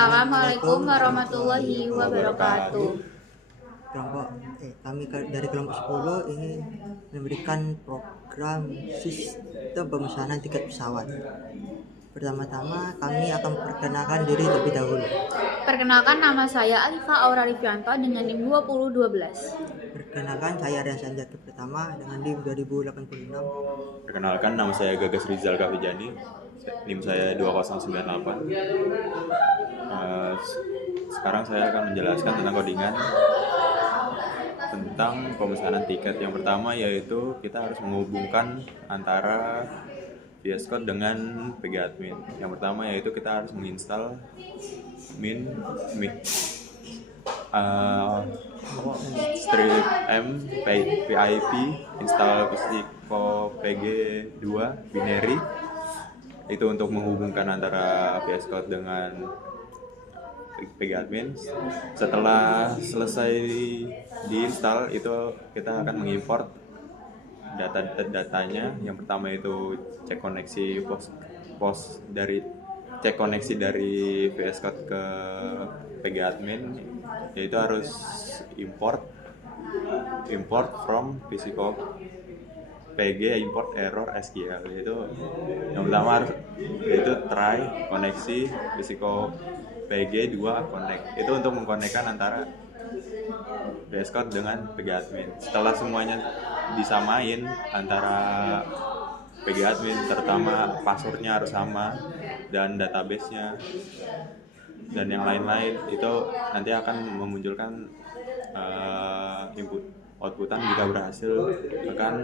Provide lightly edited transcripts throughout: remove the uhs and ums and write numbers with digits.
Assalamualaikum warahmatullahi wabarakatuh. Kami dari kelompok 10 ingin memberikan program sistem pemesanan tiket pesawat. Pertama-tama kami akan perkenalkan diri terlebih dahulu. Perkenalkan, nama saya Alifa Aura Rifianto dengan NIM 2012. Perkenalkan, saya Aryan Sanjati pertama dengan NIM 2086. Perkenalkan, nama saya Gagas Rizal Kavijani, NIM saya 2098. Sekarang saya akan menjelaskan tentang codingan tentang pemesanan tiket. Yang pertama yaitu kita harus menghubungkan antara VS Code dengan PG Admin. Yang pertama yaitu kita harus menginstal strip m pip install Psiko PG2 binary, itu untuk menghubungkan antara VS Code dengan PG Admin. Setelah selesai diinstal, itu kita akan mengimport datanya. Yang pertama itu cek koneksi cek koneksi dari VS Code ke PG Admin, yaitu harus import from Psiko PG import error SQL. Yaitu yang pertama harus yaitu try koneksi Psiko PG 2 connect, itu untuk mengkonekkan antara VS Code dengan PG Admin. Setelah semuanya disamain antara PG Admin, terutama passwordnya harus sama dan database-nya dan yang lain-lain, itu nanti akan memunculkan outputan jika berhasil akan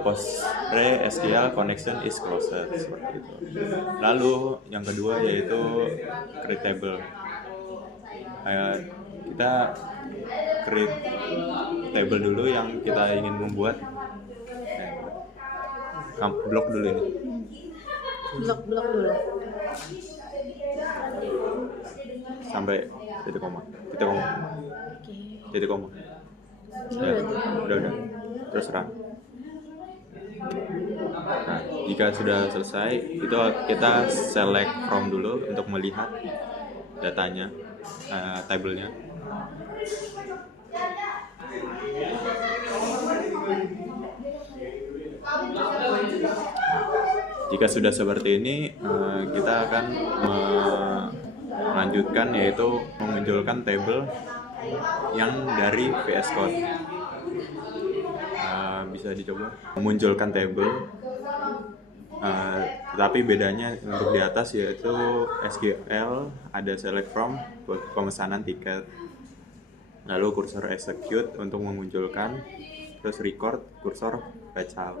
PostgreSQL connection is closed, seperti itu. Lalu yang kedua yaitu create table. Kita create table dulu yang kita ingin membuat. Blok dulu ini. Blok dulu. Sampai titik koma. Udah. Terus run. Nah, jika sudah selesai, itu kita select from dulu untuk melihat datanya, tabelnya. Jika sudah seperti ini, kita akan melanjutkan, yaitu memunculkan tabel yang dari VS Code. Bisa dicoba memunculkan tabel, tetapi bedanya untuk di atas yaitu SQL ada select from buat pemesanan tiket, lalu kursor execute untuk memunculkan, terus record kursor baca.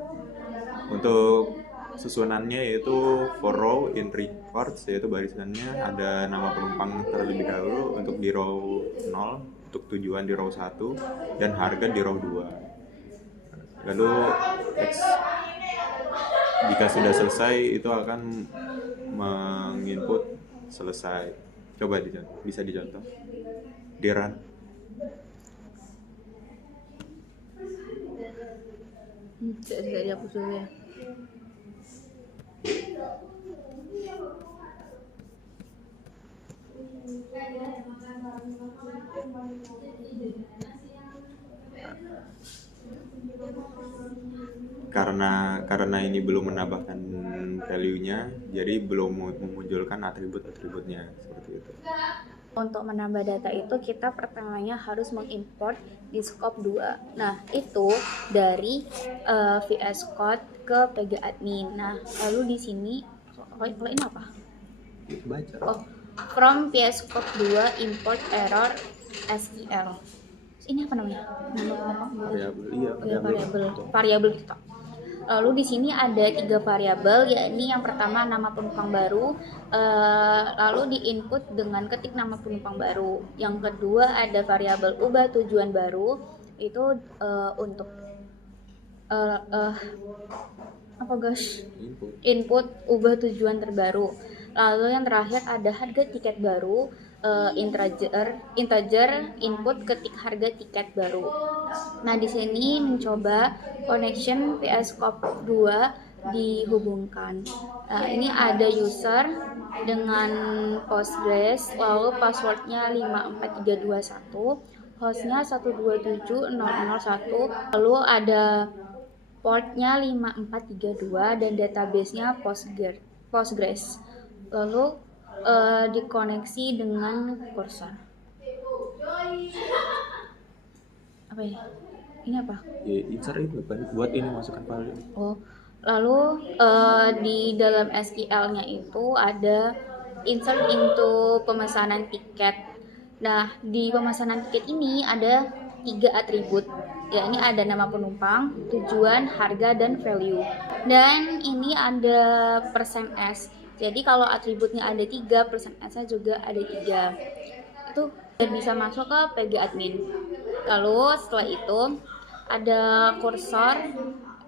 Untuk susunannya yaitu for row in records, yaitu barisannya ada nama penumpang terlebih dahulu untuk di row 0, untuk tujuan di row 1, dan harga di row 2. Lalu jika sudah selesai, itu akan menginput selesai. Coba bisa dicontoh di run. Tidak dihapus dulu ya. Karena ini belum menambahkan value-nya, jadi belum memunculkan atribut-atributnya, seperti itu. Untuk menambah data itu kita pertamanya harus mengimport di scope 2. Nah, itu dari VS Code ke PG Admin. Nah, lalu di sini kalau ini apa? Baca. From VS Code 2 import error SQL. Ini apa namanya? Variabel kita. Lalu di sini ada 3 variabel, yakni yang pertama nama penumpang baru, lalu diinput dengan ketik nama penumpang baru. Yang kedua ada variabel ubah tujuan baru, itu untuk input ubah tujuan terbaru. Lalu yang terakhir ada harga tiket baru, integer input ketik harga tiket baru. Nah, di sini mencoba connection VS Code 2 dihubungkan. Ini ada user dengan Postgres, lalu passwordnya 54321, hostnya 127.001, lalu ada portnya 5432 dan databasenya Postgres. Lalu dikoneksi dengan cursor. Apa ya? Ini apa? Insert itu kan buat ini masukkan file. Oh, lalu di dalam SQL-nya itu ada insert into pemesanan tiket. Nah, di pemesanan tiket ini ada 3 atribut. Ya, ini ada nama penumpang, tujuan, harga, dan value. Dan ini ada %s. Jadi kalau atributnya ada 3, %s-nya juga ada 3. Itu bisa masuk ke PG admin. Lalu setelah itu ada kursor,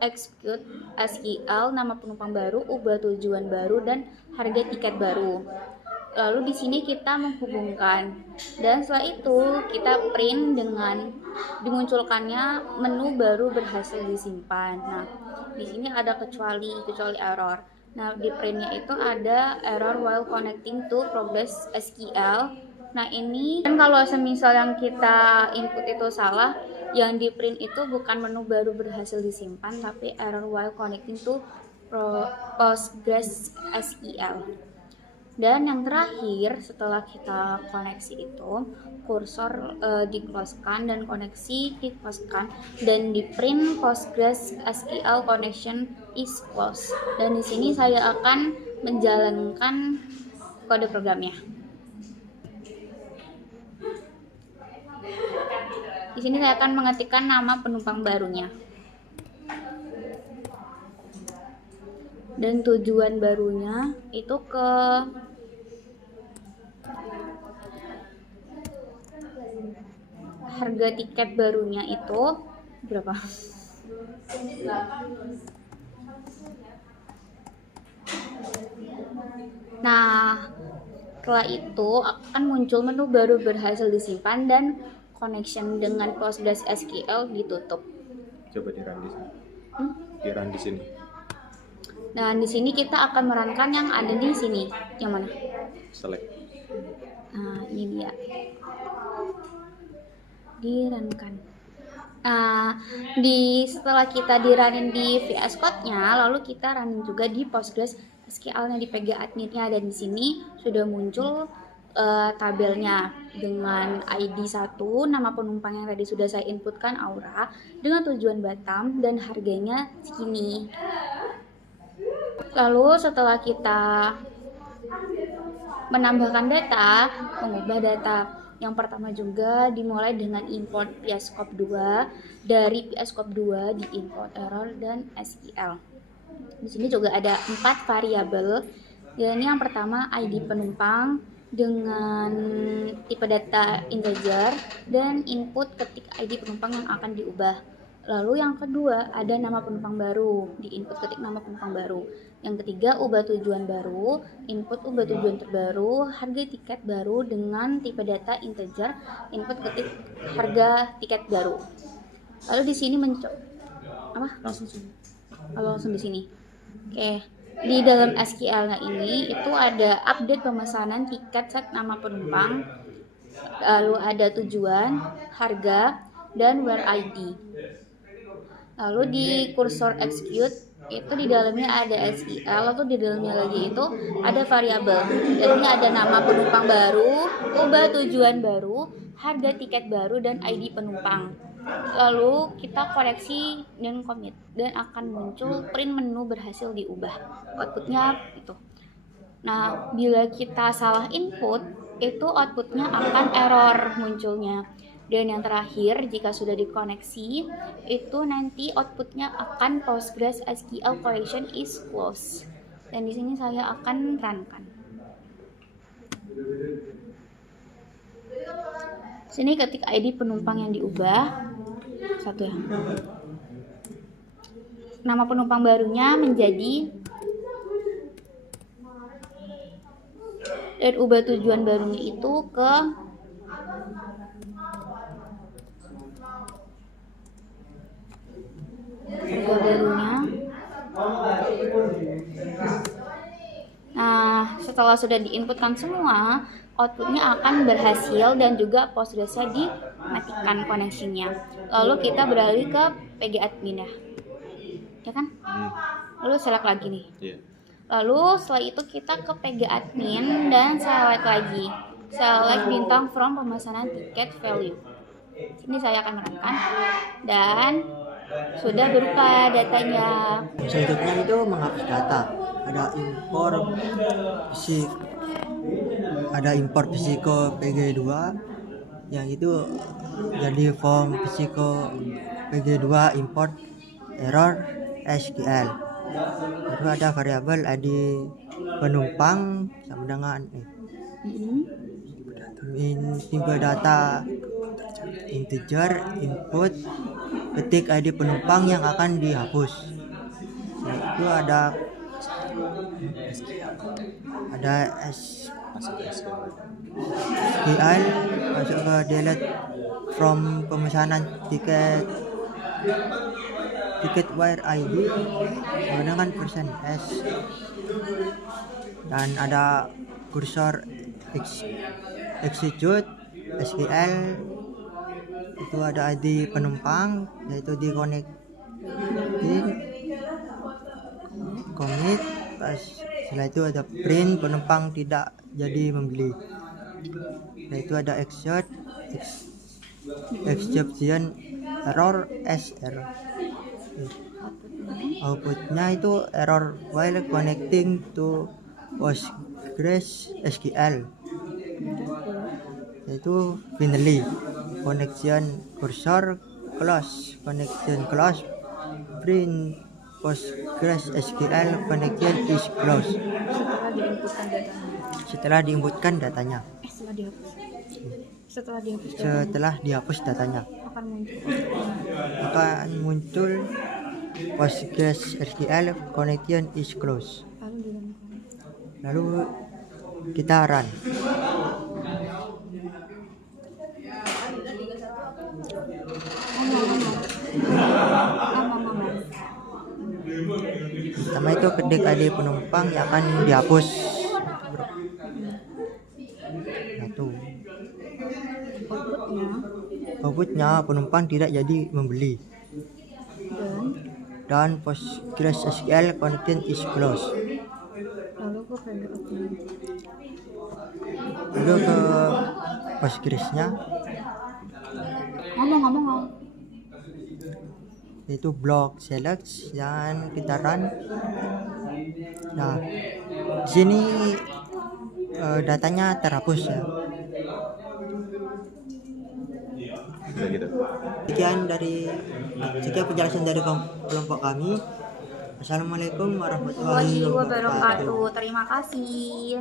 execute, SQL, nama penumpang baru, ubah tujuan baru, dan harga tiket baru. Lalu di sini kita menghubungkan, dan setelah itu kita print dengan dimunculkannya menu baru berhasil disimpan. Nah, di sini ada kecuali error. Nah, di printnya itu ada error while connecting to Progress SQL. Nah, ini kan kalau semisal yang kita input itu salah, yang di print itu bukan menu baru berhasil disimpan, tapi error while connecting to Postgres SQL. Dan yang terakhir, setelah kita koneksi itu, kursor di-close-kan dan koneksi di-close-kan, dan di print Postgres SQL connection is closed. Dan di sini saya akan menjalankan kode programnya. Di sini saya akan mengetikkan nama penumpang barunya dan tujuan barunya itu ke harga tiket barunya itu berapa? Nah, setelah itu akan muncul menu baru berhasil disimpan dan connection dengan Postgres SQL ditutup. Coba di-run di sini. Di-run di sini. Nah, di sini kita akan merankan yang ada di sini. Yang mana? Select. Nah, ini dia. Di-runkan. Nah, setelah kita di-runin di VS Code-nya, lalu kita running juga di Postgres SQL-nya di PG admin-nya, dan di sini sudah muncul tabelnya dengan ID 1, nama penumpang yang tadi sudah saya inputkan Aura, dengan tujuan Batam dan harganya segini. Lalu setelah kita menambahkan data, mengubah data, yang pertama juga dimulai dengan import PSCOP 2, dari PSCOP 2 di import error dan SQL. Di sini juga ada 4 variabel. Dan yang pertama ID penumpang dengan tipe data integer dan input ketik ID penumpang yang akan diubah. Lalu yang kedua ada nama penumpang baru, di input ketik nama penumpang baru. Yang ketiga ubah tujuan baru, input ubah tujuan terbaru, harga tiket baru dengan tipe data integer, input ketik harga tiket baru. Lalu di sini langsung di sini. Oke. Di dalam SQL-nya ini itu ada update pemesanan tiket set nama penumpang, lalu ada tujuan, harga, dan where ID. Lalu di kursor execute itu di dalamnya ada SQL, lalu di dalamnya lagi itu ada variabel. Dan ini ada nama penumpang baru, ubah tujuan baru, harga tiket baru, dan ID penumpang. Lalu kita koreksi dan commit, dan akan muncul print menu berhasil diubah. Outputnya itu. Nah, bila kita salah input, itu outputnya akan error munculnya. Dan yang terakhir, jika sudah dikoneksi, itu nanti outputnya akan Postgres SQL collection is closed. Dan di sini saya akan runkan. Sini ketik ID penumpang yang diubah satu ya. Nama penumpang barunya menjadi, dan ubah tujuan barunya itu ke harga barunya Setelah sudah diinputkan semua, outputnya akan berhasil dan juga Postgres-nya dimatikan koneksinya. Lalu kita beralih ke PG admin ya kan? Lalu select lagi nih. Iya. Lalu setelah itu kita ke PG admin dan select lagi. Select bintang from pemesanan tiket value. Sini saya akan menekan dan sudah berupa datanya. Selanjutnya itu menghapus data. Ada import Psiko PG2 yang itu jadi form Psiko PG2 import error SQL. Lalu ada variabel ID penumpang sama dengan tipe data integer input ketik ID penumpang yang akan dihapus. Itu ada Masuk ke SQL. SQL masuk ke delete from pemesanan tiket wire ID menggunakan %s dan ada kursor execute SQL. Itu ada ID penumpang yaitu di connecting commit. Setelah itu ada print penumpang tidak jadi membeli. Setelah itu ada exception error error. Outputnya itu error while connecting to Postgres SQL. Yaitu finally connection cursor close print Postgres SQL connection is closed. Setelah diinputkan datanya. Setelah dihapus datanya akan muncul Postgres SQL connection is closed. Lalu kita run. Pertama itu ketik ID penumpang yang akan dihapus. Outputnya penumpang tidak jadi membeli. Dan Postgres SQL connection is closed. Lalu ke Postgres-nya. Ngomong. Itu block select dan kita run. Nah, di sini datanya terhapus ya. Gitu. Sekian penjelasan dari kelompok kami. Assalamualaikum warahmatullahi wabarakatuh. Terima kasih.